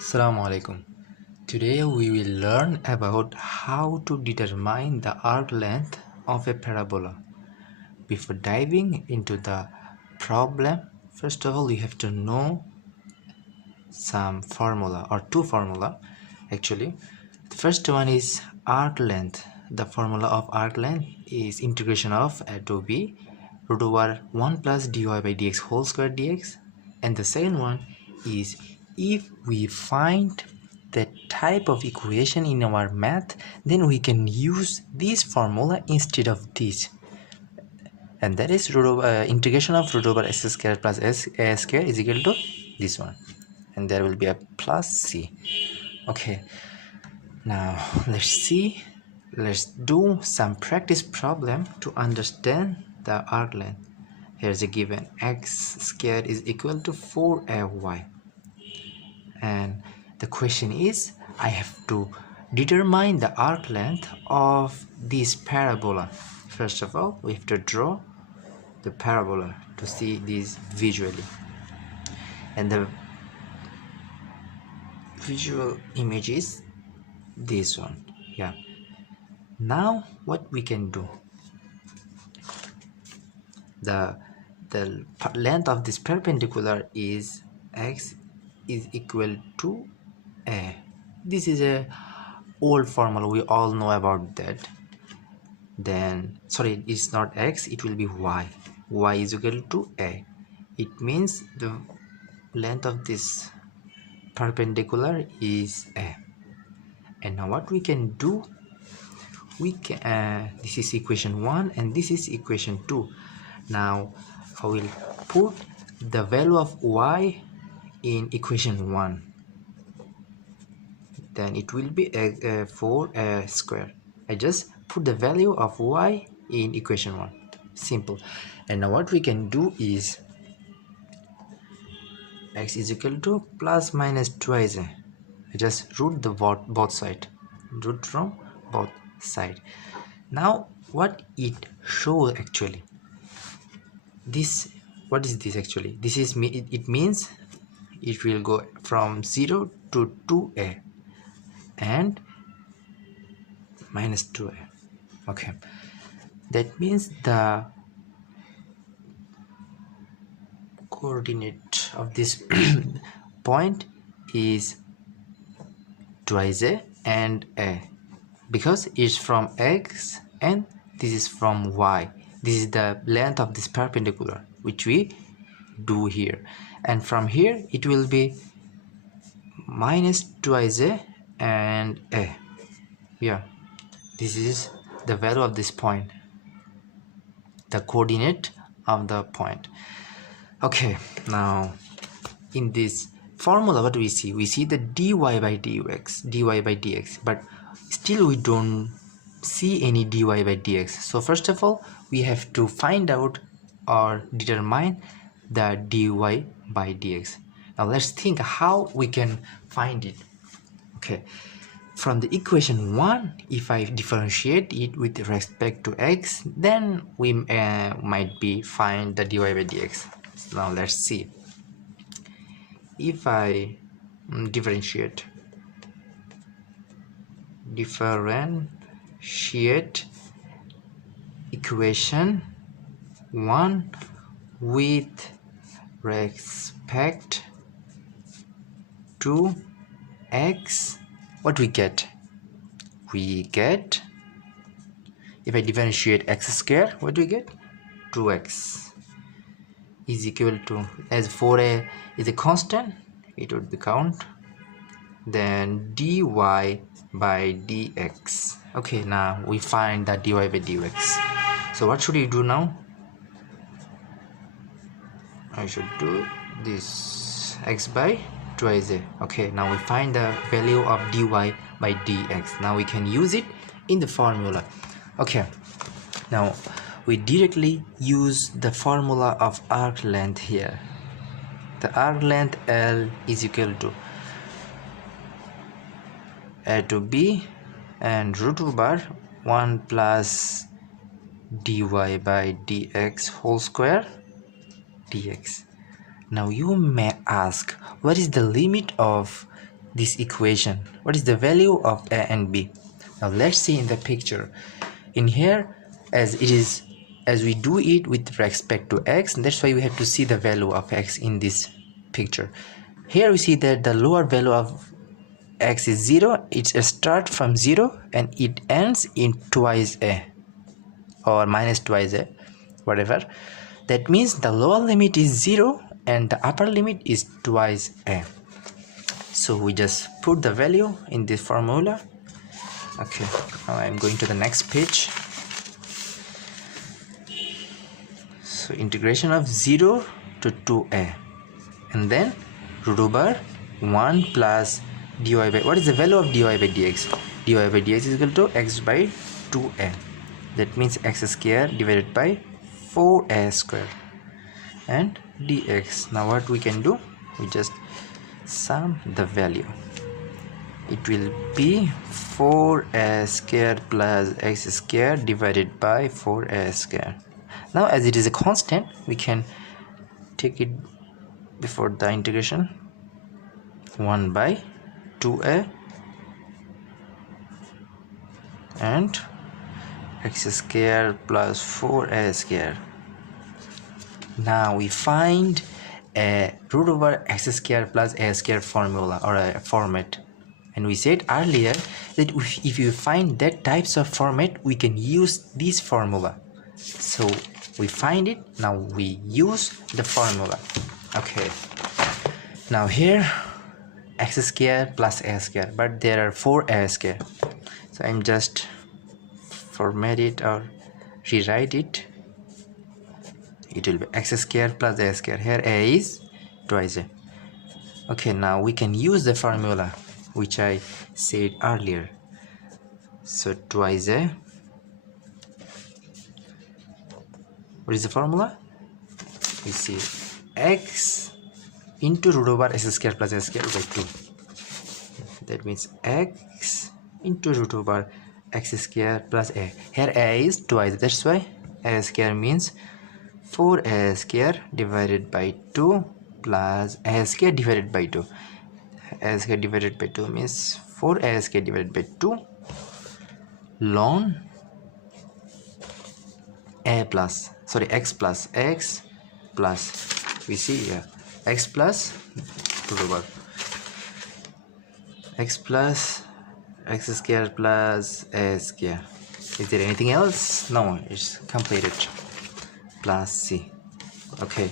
Assalamu alaikum. Today we will learn about how to determine the arc length of a parabola. Before diving into the problem, first of all you have to know some formula or two formula actually. The first one is arc length. The formula of arc length is integration of a to b root over 1 plus dy by dx whole square dx, and the second one is if we find the type of equation in our math, then we can use this formula instead of this, and that is root over integration of root over s square plus a square is equal to this one, and there will be a plus c. Okay, now let's do some practice problem to understand the arc length. Here's a given x squared is equal to 4ay, and the question is I have to determine the arc length of this parabola. First of all, we have to draw the parabola to see this visually, and the visual image is this one. Yeah, now what we can do, the length of this perpendicular is x is equal to a. This is a old formula, we all know about that. Then sorry, it's not x, it will be y is equal to a. It means the length of this perpendicular is a. And now what we can do, we can this is equation 1 and this is equation 2. Now I will put the value of y in equation 1, then it will be 4 square. I just put the value of y in equation 1, simple. And now what we can do is x is equal to plus minus twice a. I just root the both side, root from both side. Now what it shows actually, this, what is this actually? This is it means it will go from 0 to 2a and minus 2a. Okay, that means the coordinate of this point is twice a and a, because it's from x and this is from y. This is the length of this perpendicular which we do here, and from here it will be minus twice a and a. Yeah, this is the value of this point, the coordinate of the point. Okay, now in this formula what we see the dy by dx, but still we don't see any dy by dx. So first of all we have to find out or determine the dy by dx. Now let's think how we can find it. Okay, from the equation 1, if I differentiate it with respect to x, then we might be find the dy by dx. Now let's see. If I differentiate equation 1 with respect to x, what we get? We get, if I differentiate x square, what do we get? 2x is equal to, as 4a is a constant, it would be count, then dy by dx. Okay, now we find the dy by dx. So what should we do now? I should do this, x by twice a. Okay, now we find the value of dy by dx. Now we can use it in the formula. Okay, now we directly use the formula of arc length here. The arc length L is equal to a to b and root over 1 plus dy by dx whole square dx. Now you may ask, what is the limit of this equation. What is the value of a and b? Now let's see in the picture. In here, as we do it with respect to x, that's why we have to see the value of x in this picture. Here we see that the lower value of x is 0. It starts from 0 and it ends in twice a or minus twice a, whatever. That means the lower limit is 0 and the upper limit is twice a. So we just put the value in this formula. Okay, now I'm going to the next page. So integration of 0 to 2a, and then root over 1 plus dy by, what is the value of dy by dx? Dy by dx is equal to x by 2a. That means x square divided by 4a square and dx. Now what we can do, we just sum the value. It will be 4a square plus x square divided by 4a square. Now as it is a constant, we can take it before the integration, 1 by 2a and x square plus 4a square. Now we find a root over x square plus a square formula or a format, and we said earlier that if you find that types of format, we can use this formula. So we find it, now we use the formula. Okay, now here x square plus a square, but there are 4a square, so I'm just format it or rewrite it. It will be x square plus a square. Here a is twice a. Okay, now we can use the formula which I said earlier. So twice a, what is the formula? We see x into root over s square plus a square by 2. That means x into root over x square plus a. Here a is twice, that's why a square means 4a square divided by 2 plus a square divided by 2. A square divided by 2 means 4a square divided by 2 ln x plus we see here x plus root over x plus x square plus a square. Is there anything else? No, it's completed. Plus c. Okay,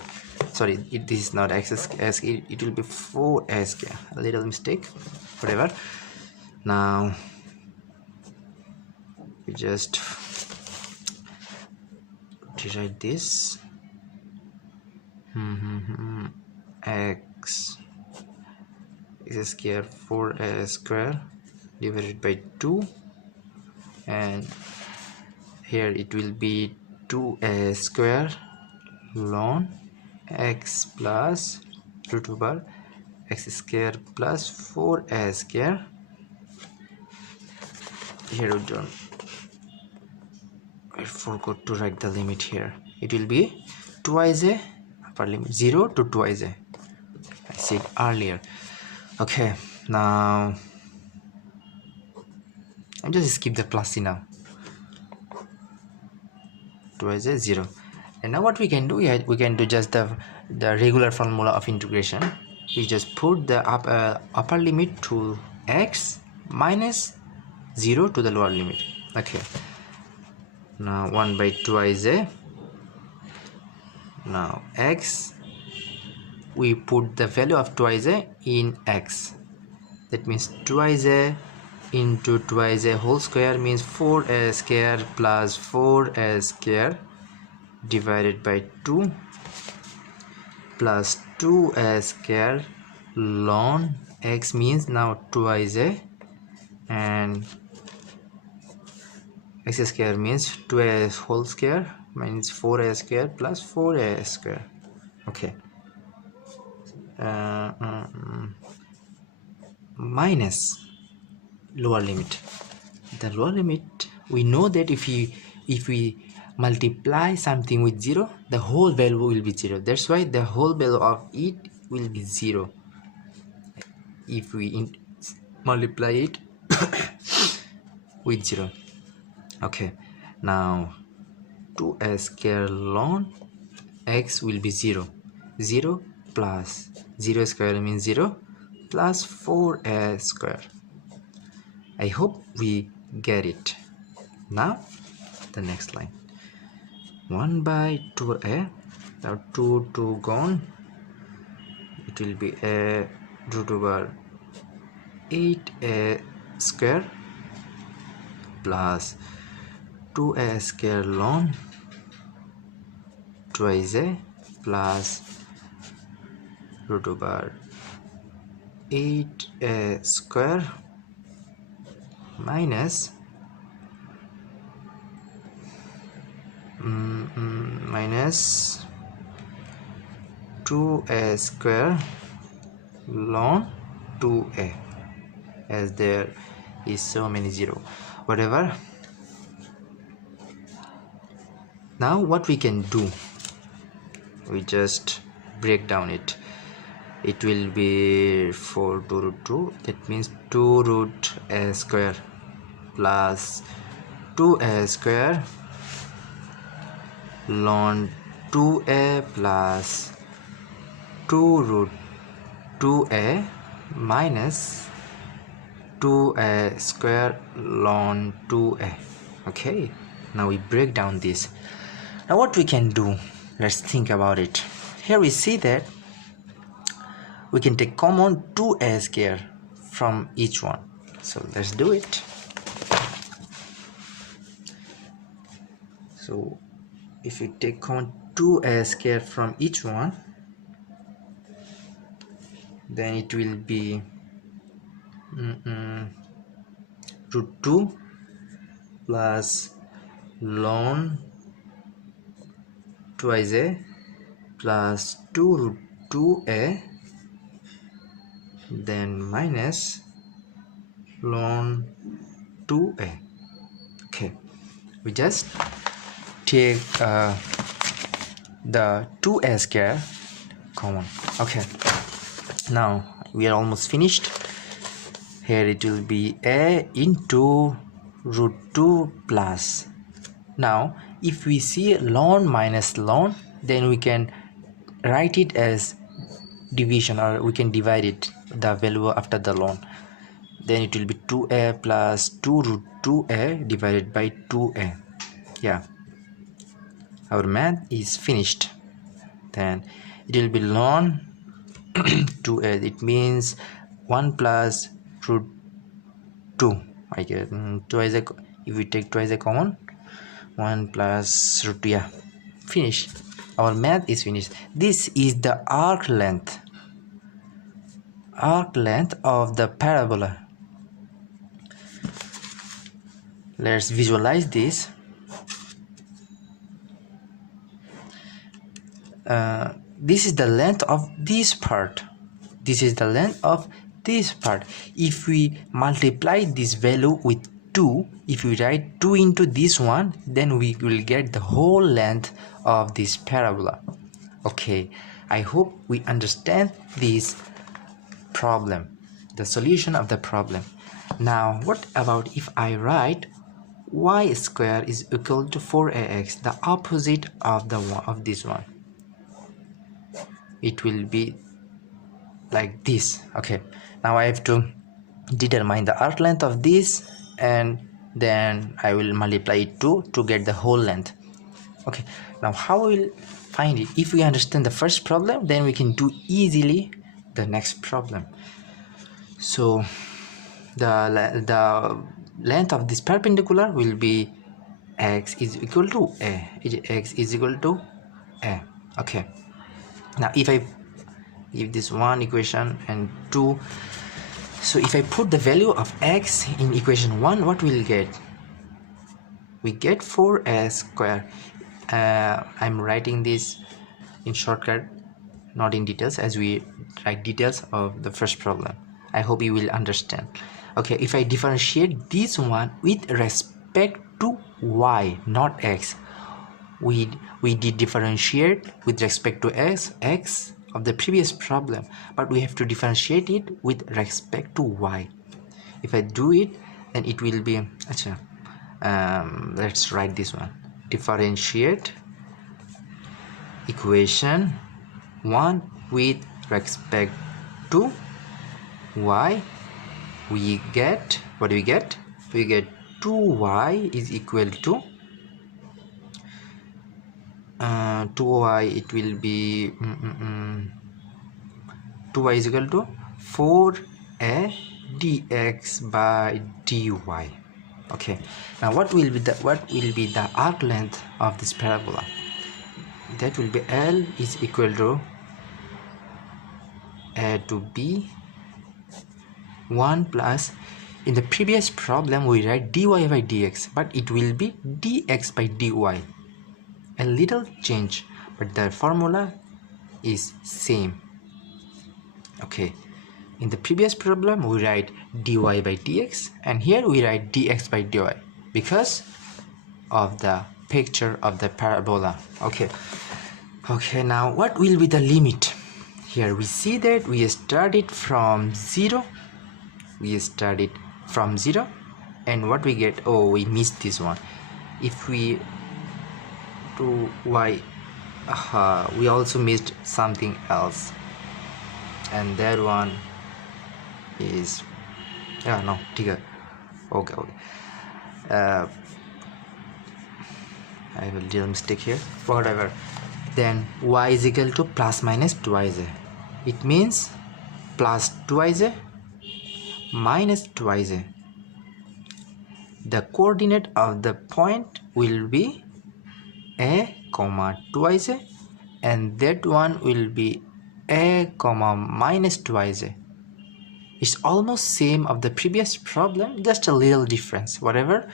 sorry, this is not x square, it will be 4a square. A little mistake, whatever. Now we just rewrite this. X square 4a square divided by 2, and here it will be 2a square ln x plus root over x square plus 4a square. Here we don't, I forgot to write the limit here. It will be twice a, upper limit 0 to twice a, I said earlier. Okay, now I just skip the plus c now. Twice a 0. And now what we can do, we can do just the regular formula of integration. We just put the upper limit to x minus 0 to the lower limit. Okay, now 1 by twice a. Now x, we put the value of twice a in x. That means twice a into twice a whole square means 4a square plus 4a square divided by 2 plus 2a square ln x means now twice a, and x square means 2a whole square minus 4a square plus 4a square. Okay, minus lower limit. The lower limit, we know that if we multiply something with 0, the whole value will be 0. That's why the whole value of it will be 0. If we multiply it with 0. Okay, now 2a square ln x will be 0. 0 plus 0 square means 0 plus 4a square. I hope we get it. Now the next line, 1 by 2a. Now 2 gone, it will be a root over 8a square plus 2a square ln twice a plus root over 8a square minus minus 2a square ln 2a, as there is so many 0, whatever. Now what we can do, we just break down it. It will be 4 to root 2, that means 2 root a square plus 2a square ln 2a plus 2 root 2a minus 2a square ln 2a. Okay, now we break down this. Now what we can do, let's think about it. Here we see that we can take common 2a square from each one, so let's do it. So if we take common 2a square from each one, then it will be root 2 plus ln twice a plus 2 root 2a, then minus ln 2a. Okay, we just take the 2a square common. Okay, now we are almost finished. Here it will be a into root 2 plus. Now if we see ln minus ln, then we can write it as division, or we can divide it, the value after the ln. Then it will be 2a plus 2 root 2a divided by 2a. Yeah, our math is finished. Then it will be ln 2a, it means 1 plus root 2. I get twice a, if we take twice a common, 1 plus root 2. Yeah, finished. Our math is finished. This is the arc length of the parabola. Let's visualize this. This is the length of this part. This is the length of this part. If we multiply this value with 2, if we write 2 into this one, then we will get the whole length of this parabola. Okay, I hope we understand this problem, the solution of the problem. Now what about if I write y square is equal to 4ax, the opposite of this one? It will be like this. Okay, now I have to determine the arc length of this, and then I will multiply it to get the whole length. Okay, now how we'll find it? If we understand the first problem, then we can do easily the next problem. So the length of this perpendicular will be x is equal to a. X is equal to a. Okay, now if I give this one equation and 2, so if I put the value of x in equation 1, what we'll get? We get 4a square. I'm writing this in shortcut, not in details, as we write details of the first problem. I hope you will understand. Okay, if I differentiate this one with respect to y, not x, we did differentiate with respect to x of the previous problem, but we have to differentiate it with respect to y. If I do it, then it will be let's write this one. Differentiate equation 1 with respect to y. We get, what do we get? We get 2y is equal to 2y, it will be 2y is equal to 4a dx by dy. Okay, now what will be the arc length of this parabola? That will be L is equal to A to B 1 plus, in the previous problem we write dy by dx, but it will be dx by dy. A little change, but the formula is same. Okay, in the previous problem we write dy by dx, and here we write dx by dy because of the picture of the parabola. Okay, now what will be the limit? Here we see that we started from 0. And what we get, oh, we missed this one. If we do y, we also missed something else, and that one is okay. I have a little mistake here, whatever. Then y is equal to plus minus twice a. It means plus twice a minus twice a. The coordinate of the point will be a comma twice a, and that one will be a comma minus twice a. It's almost same of the previous problem, just a little difference, whatever.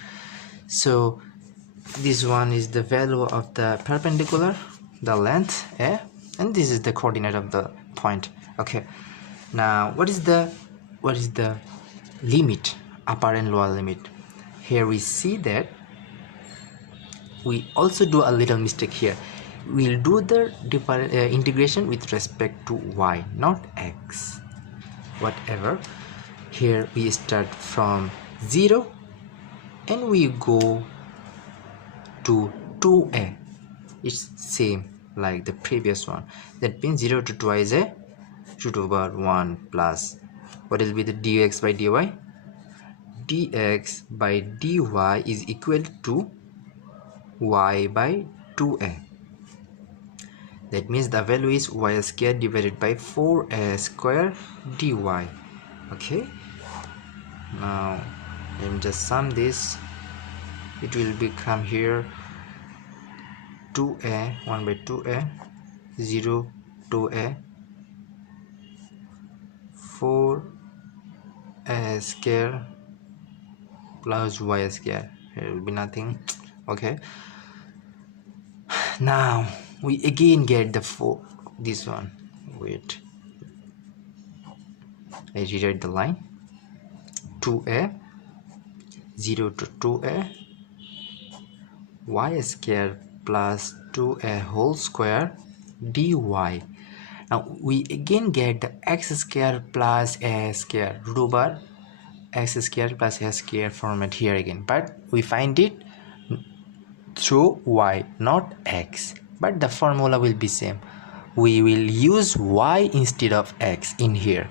So this one is the value of the perpendicular, the length a, and this is the coordinate of the point. Okay, now what is the limit, upper and lower limit? Here we see that we also do a little mistake here. We'll do the integration with respect to y, not x. Whatever, here we start from 0 and we go to 2a. It's same like the previous one. That means 0 to 2 is a root over 1 plus, what will be the dx by dy? Dx by dy is equal to y by 2a. That means the value is y square divided by 4a square dy. Okay, now let me just sum this. It will become here 2a, 1 by 2a, 0 2a, 4a square plus y square. Here will be nothing. Okay, now we again get this one. Wait, I rewrite the line. 2a, 0 to 2a, y square plus 2a whole square dy. Now we again get the x square plus a square, root over x square plus a square format here again, but we find it through y, not x, but the formula will be same. We will use y instead of x in here.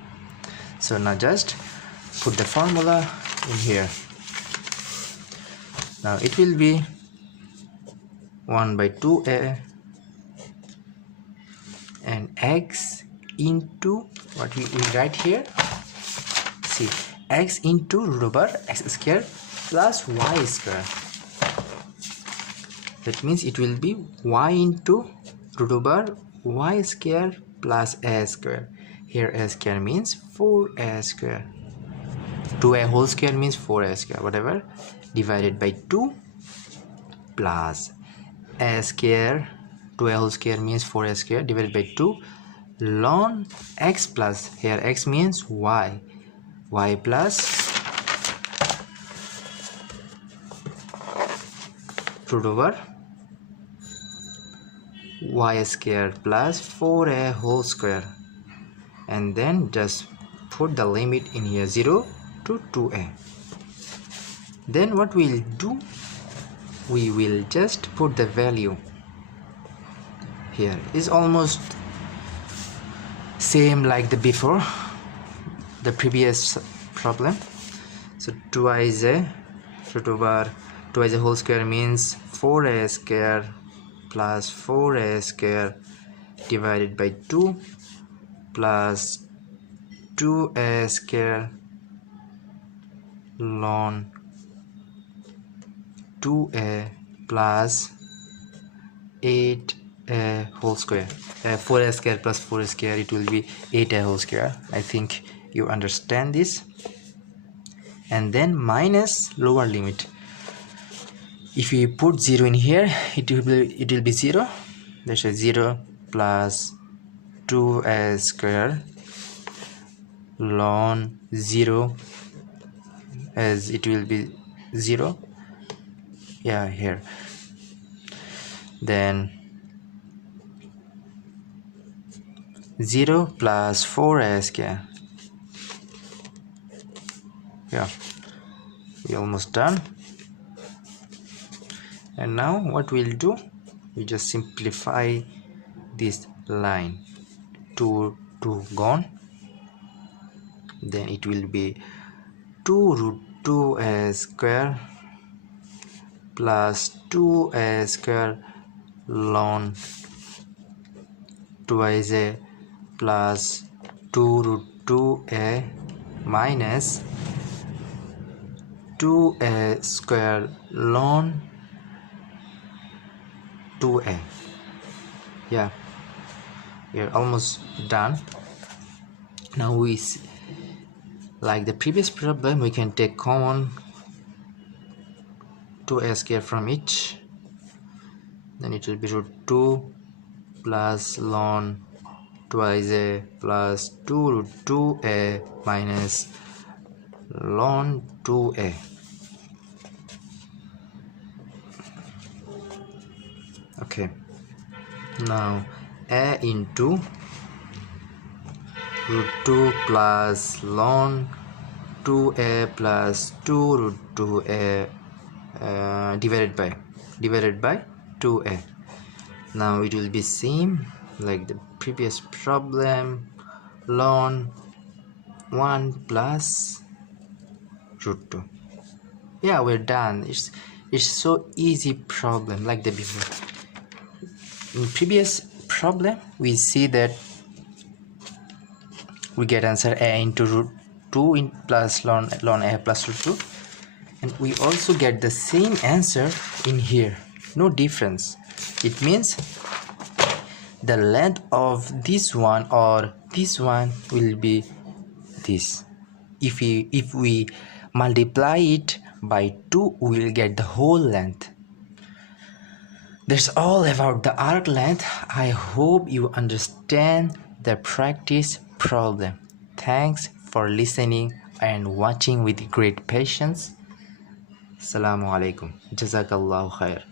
So now just put the formula in here. Now it will be 1 by 2a and x into what we write here. See, x into root over x square plus y square. That means it will be y into root over y square plus a square. Here a square means 4a square. 2a whole square means 4a square, whatever, divided by 2 plus a square. 2a whole square means 4a square divided by 2 ln x plus, here x means y plus root over y square plus 4a whole square, and then just put the limit in here, 0 to 2a. Then what we'll do, we will just put the value here. Is almost same like the before, the previous problem. So twice a root over twice a whole square means 4a square plus 4a square divided by 2 plus 2a square ln 2a plus 8a whole square. 4a square plus 4a square, it will be 8a whole square. I think you understand this. And then minus lower limit. If we put 0 in here, it will be 0. That's a 0 plus 2a square ln 0, as it will be 0. Yeah, here. Then 0 plus 4a square. Yeah, we almost done. And now what we'll do, we just simplify this line. 2 gone. Then it will be 2 root 2a square plus 2a square ln twice a plus 2 root 2a minus 2a square ln 2a. Yeah, we're almost done. Now we see, like the previous problem, we can take common 2a square from each. Then it will be root 2 plus ln twice a plus 2 root 2a minus ln 2a. Okay, now a into root 2 plus ln 2a plus 2 root 2a divided by 2a. Now it will be same like the previous problem, ln 1 plus root 2. Yeah, we're done. It's so easy problem like the before. In previous problem, we see that we get answer a into root 2 in plus ln a plus root 2, and we also get the same answer in here, no difference. It means the length of this one or this one will be this. If we multiply it by 2, we will get the whole length. That's all about the arc length. I hope you understand the practice problem. Thanks for listening and watching with great patience. Assalamu alaikum. Jazakallahu khair.